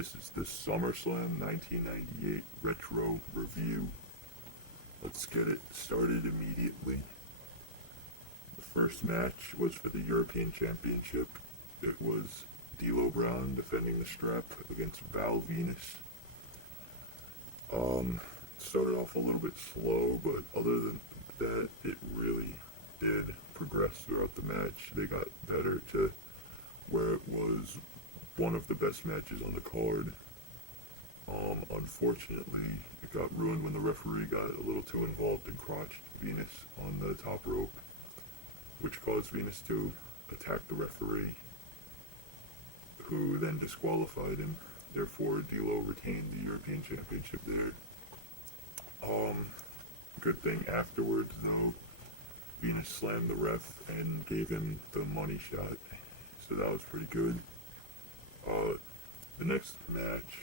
this is the SummerSlam 1998 Retro Review. Let's get it started immediately. The first match was for the European Championship. It was D'Lo Brown defending the strap against Val Venus. Started off a little bit slow, but other than that, it really did progress throughout the match. They got better to where it was one of the best matches on the card. Unfortunately, it got ruined when the referee got a little too involved and crotched Venus on the top rope, which caused Venus to attack the referee, who then disqualified him. Therefore, D'Lo retained the European Championship there. Good thing afterwards, though, Venus slammed the ref and gave him the money shot, so that was pretty good. The next match,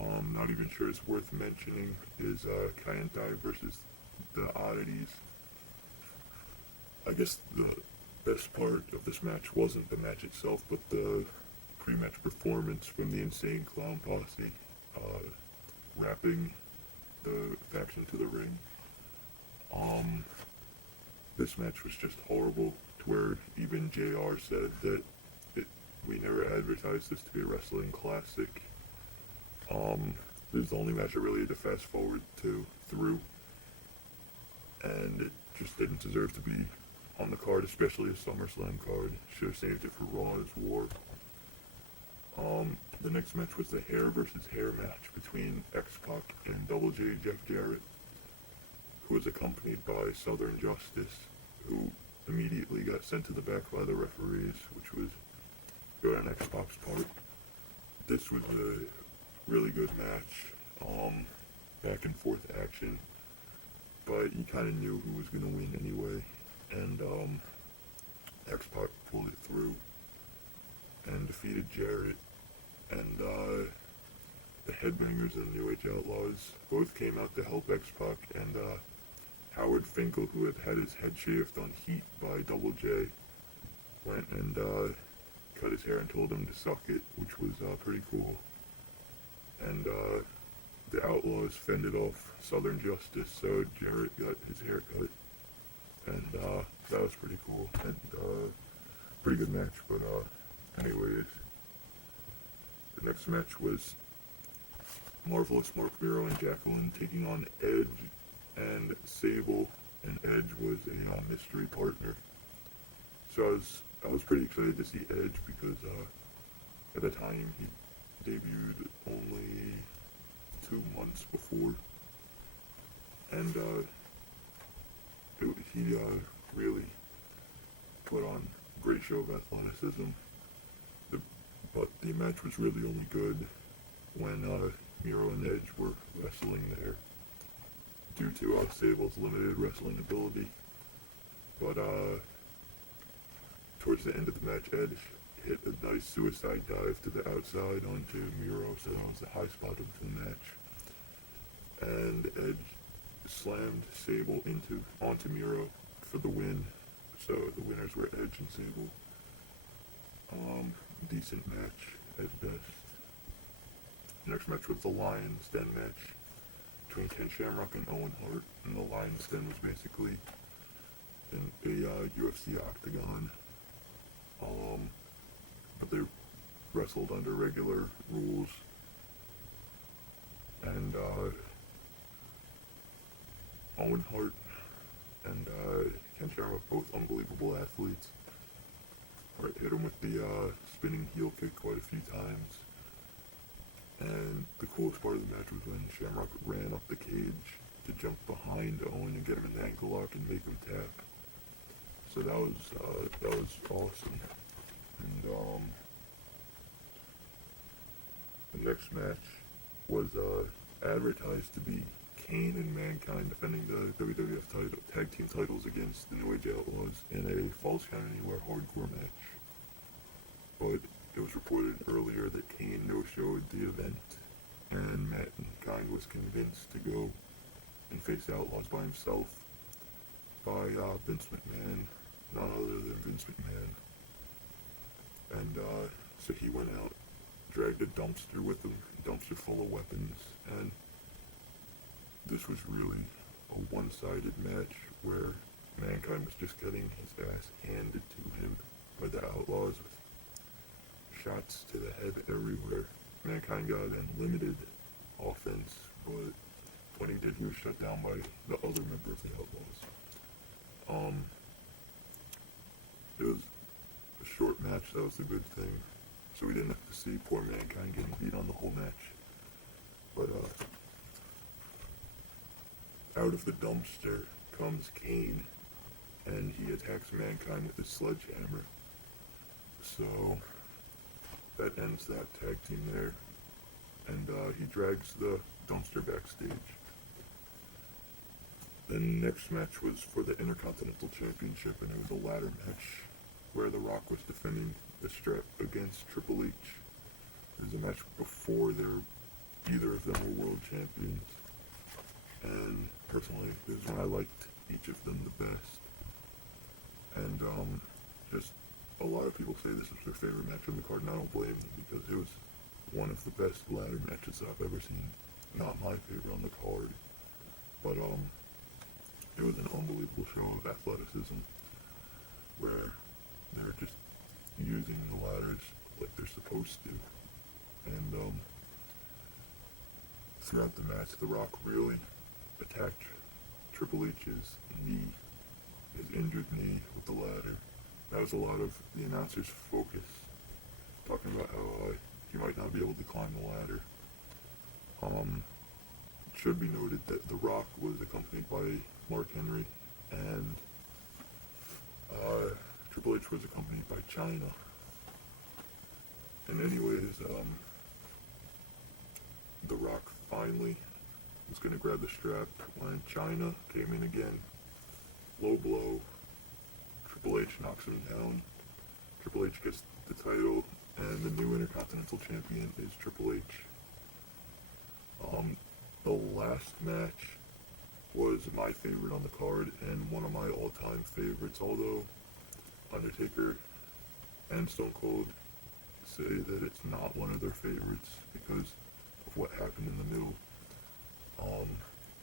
not even sure it's worth mentioning, is Kaientai versus the Oddities. I guess the best part of this match wasn't the match itself, but the pre-match performance from the Insane Clown Posse, wrapping the faction to the ring. This match was just horrible, to where even JR said that we never advertised this to be a wrestling classic. This is the only match I really had to fast forward through, and it just didn't deserve to be on the card, especially a SummerSlam card. Should have saved it for Raw's War. The next match was the hair versus hair match between X-Pac and Double J Jeff Jarrett, who was accompanied by Southern Justice, who immediately got sent to the back by the referees, which was good on X-Pac's part. This was a really good match, back and forth action, but you kind of knew who was going to win anyway, and X-Pac pulled it through and defeated Jarrett, and the Headbangers and New Age Outlaws both came out to help X-Pac, and Howard Finkel, who had his head shaved on Heat by Double J, went and cut his hair and told him to suck it, which was pretty cool. And the Outlaws fended off Southern Justice, so Jarrett got his hair cut, and that was pretty cool, and pretty good match. But anyways, the next match was Marvelous Mark Miro and Jacqueline taking on Edge and Sable, and Edge was a mystery partner. So I was pretty excited to see Edge, because at the time he debuted only 2 months before, and he really put on a great show of athleticism. But the match was really only good when Miro and Edge were wrestling there, due to Sable's limited wrestling ability. But towards the end of the match, Edge hit a nice suicide dive to the outside onto Miro, so that was the high spot of the match. And Edge slammed Sable onto Miro for the win. So the winners were Edge and Sable. Decent match at best. The next match was the Lion's Den match between Ken Shamrock and Owen Hart, and the Lion's Den was basically a UFC octagon. But they wrestled under regular rules, and Owen Hart and Ken Shamrock, both unbelievable athletes. Hart hit him with the spinning heel kick quite a few times, and the coolest part of the match was when Shamrock ran up the cage to jump behind Owen and get him in the ankle lock and make him tap. So that was awesome. And the next match was advertised to be Kane and Mankind defending the WWF tag team titles against the New Age Outlaws in a Falls Count Anywhere hardcore match. But it was reported earlier that Kane no-showed the event, and Mankind was convinced to go and face the Outlaws by himself, by Vince McMahon, none other than Vince McMahon. And so he went out dragged a dumpster with him, a dumpster full of weapons, and this was really a one-sided match where Mankind was just getting his ass handed to him by the Outlaws with shots to the head everywhere. Mankind got unlimited offense, but when he did, he was shut down by the other member of the Outlaws. It was a short match, that was a good thing. So we didn't have to see poor Mankind getting beat on the whole match. But, out of the dumpster comes Kane, and he attacks Mankind with his sledgehammer. So, that ends that tag team there. And, he drags the dumpster backstage. The next match was for the Intercontinental Championship, and it was a ladder match where The Rock was defending the strap against Triple H. It was a match before either of them were world champions. And personally, this is when I liked each of them the best. And just a lot of people say this is their favorite match on the card, and I don't blame them because it was one of the best ladder matches I've ever seen. Not my favorite on the card, but it was an unbelievable show of athleticism where they're just using the ladders like they're supposed to. And throughout the match, The Rock really attacked Triple H's knee, his injured knee, with the ladder. That was a lot of the announcer's focus, talking about how he might not be able to climb the ladder. It should be noted that The Rock was accompanied by Mark Henry, and Triple H was accompanied by China. And anyways, The Rock finally was going to grab the strap when China came in again. Low blow. Triple H knocks him down. Triple H gets the title, and the new Intercontinental Champion is Triple H. The last match was my favorite on the card, and one of my all-time favorites, although Undertaker and Stone Cold say that it's not one of their favorites because of what happened in the middle.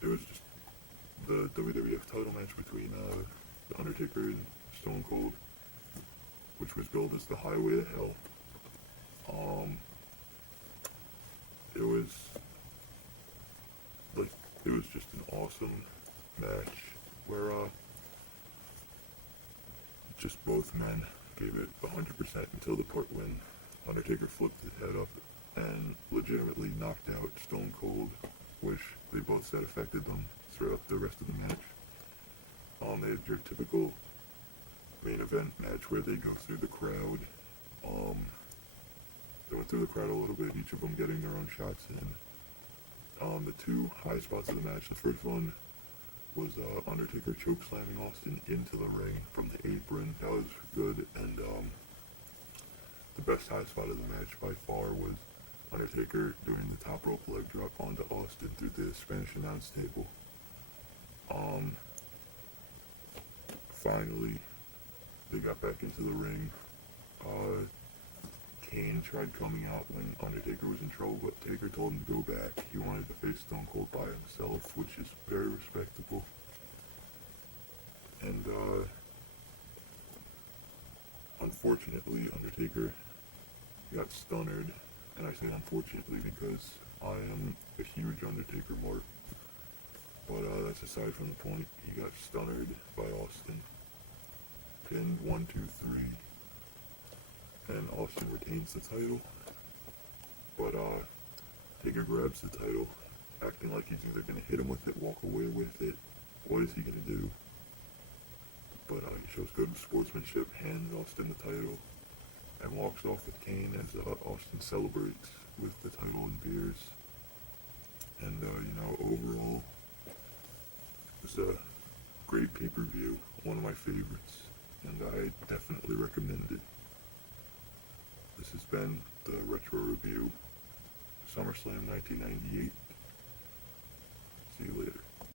It was just the WWF title match between the Undertaker and Stone Cold, which was billed as the Highway to Hell. It was just an awesome match where just both men gave it 100% until the part when Undertaker flipped his head up and legitimately knocked out Stone Cold, which they both said affected them throughout the rest of the match. They had your typical main event match where they go through the crowd. They went through the crowd a little bit, each of them getting their own shots in. The two high spots of the match, the first one was Undertaker chokeslamming Austin into the ring from the apron. That was good, and the best high spot of the match by far was Undertaker doing the top rope leg drop onto Austin through the Spanish announce table. Finally, they got back into the ring. Kane tried coming out when Undertaker was in trouble, but Taker told him to go back. He wanted to face Stone Cold by himself, which is very respectable. And, unfortunately, Undertaker got stunned, and I say unfortunately because I am a huge Undertaker mark. But, that's aside from the point. He got stunned by Austin. Pinned 1, 2, 3. And Austin retains the title, but Taker grabs the title, acting like he's either going to hit him with it, walk away with it. What is he going to do? But he shows good sportsmanship, hands Austin the title, and walks off with Kane as Austin celebrates with the title and beers. And, overall, it was a great pay-per-view, one of my favorites, and I definitely recommend it. This has been the Retro Review, SummerSlam 1998. See you later.